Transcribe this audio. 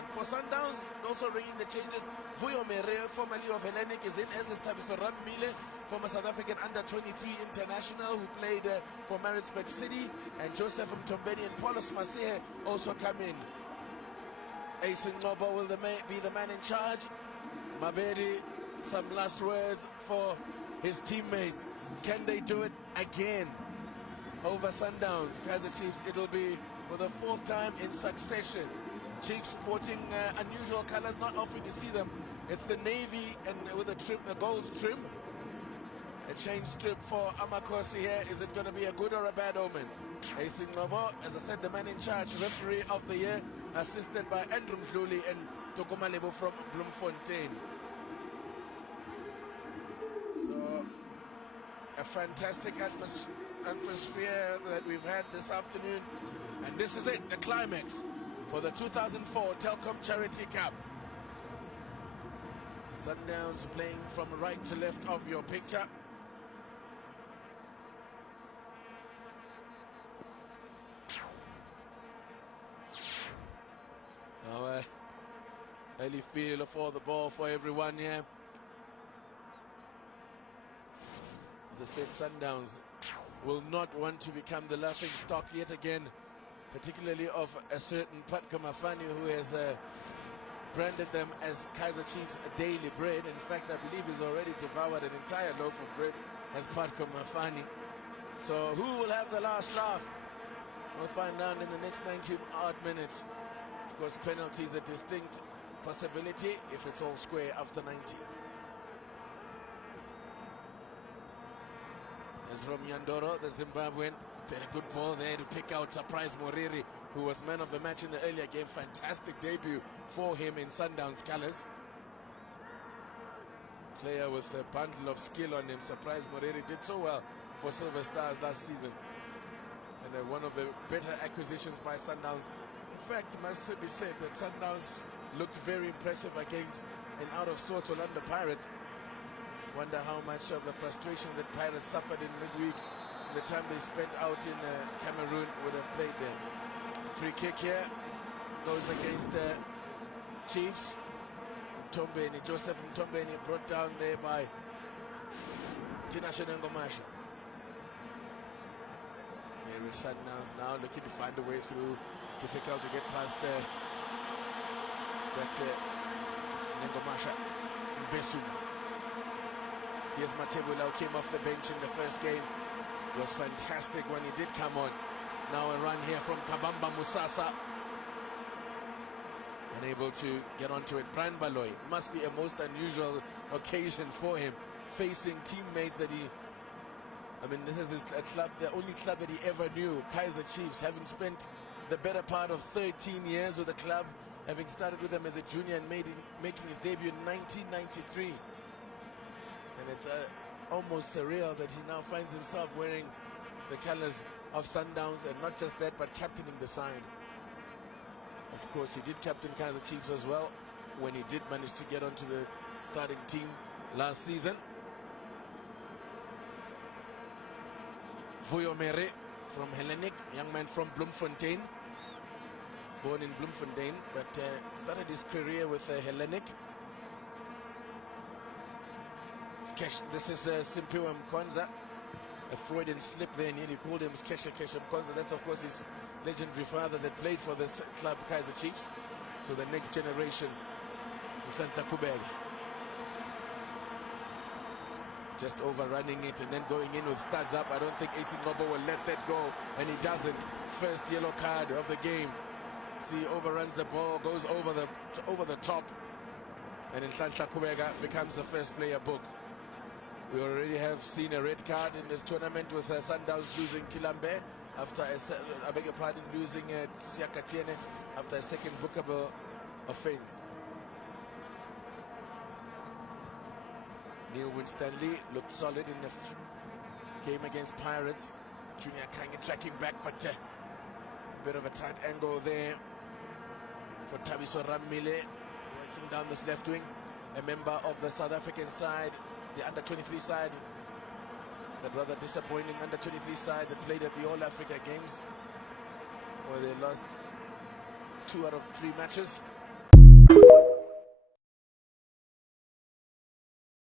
start. For Sundowns, also ringing the changes, Vuyo Mere, formerly of Hellenic, is in, as is Thabiso Rammile, former South African under-23 international who played for Maritzburg City, and Joseph Mtombeni and Paulus Masehe also come in. Ace Ngobo will be the man in charge. Mabedi, some last words for his teammates. Can they do it again over Sundowns? Kaizer Chiefs, it'll be for the 4th time in succession. Chiefs sporting unusual colors, not often you see them. It's the navy and with a gold trim. A change strip for Amakosi here. Is it going to be a good or a bad omen? Ace Ngobo, as I said, the man in charge, referee of the year, assisted by Andrew Mdluli and Tokomalebo from Bloemfontein. So, a fantastic atmosphere that we've had this afternoon. And this is it, the climax for the 2004 Telkom Charity Cup. Sundowns playing from right to left of your picture. Now, early feel for the ball for everyone here. As I said, Sundowns will not want to become the laughing stock yet again, particularly of a certain Patko Mafani, who has branded them as Kaizer Chiefs daily bread. In fact, I believe he's already devoured an entire loaf of bread as Patko Mafani. So who will have the last laugh? We'll find out in the next 90 odd minutes. Of course, penalty is a distinct possibility if it's all square after 90. As from Nyandoro, the Zimbabwean, played a good ball there to pick out Surprise Moriri, who was man of the match in the earlier game. Fantastic debut for him in Sundowns colours. Player with a bundle of skill on him. Surprise Moriri did so well for Silver Stars last season. And one of the better acquisitions by Sundowns. In fact, it must be said that Sundowns looked very impressive against an out-of-sorts Orlando Pirates. Wonder how much of the frustration that Pirates suffered in midweek, the time they spent out in Cameroon, would have played there. Free kick here goes against Chiefs. Mtombeni, Joseph Mtombeni, brought down there by Tinashe Ngomasha. Here is Sundowns now looking to find a way through. Difficult to get past that Ngomasha. Besum. Here's Matebula, who came off the bench in the first game. Was fantastic when he did come on. Now a run here from Kabamba Musasa. Unable to get onto it. Brian Baloy, must be a most unusual occasion for him, facing teammates that he... I mean, this is a club, the only club that he ever knew, Kaizer Chiefs, having spent the better part of 13 years with the club, having started with them as a junior and making his debut in 1993. And it's almost surreal that he now finds himself wearing the colors of Sundowns, and not just that, but captaining the side. Of course, he did captain Kaizer Chiefs as well when he did manage to get onto the starting team last season. Vuyo Mere from Hellenic, young man from Bloemfontein, born in Bloemfontein, but started his career with Hellenic. This is Simpiwe Mkwanza, a Freudian slip there, nearly called him Kesha Mkwanza. That's of course his legendary father that played for this club, Kaizer Chiefs. So the next generation, Nhlanhla Kubega. Just overrunning it and then going in with studs up. I don't think AC Ngobo will let that go, and he doesn't. First yellow card of the game. See, overruns the ball, goes over the top, and Nhlanhla Kubega becomes the first player booked. We already have seen a red card in this tournament with Sundowns losing Kilambe after losing Siakatiene after a second bookable offense. Neil Winstanley looked solid in the game against Pirates. Junior Kangi tracking back, but a bit of a tight angle there for Thabiso Rammile, working down this left wing. A member of the South African side, the under-23 side, that rather disappointing under-23 side that played at the All Africa Games, where they lost 2 out of 3 matches.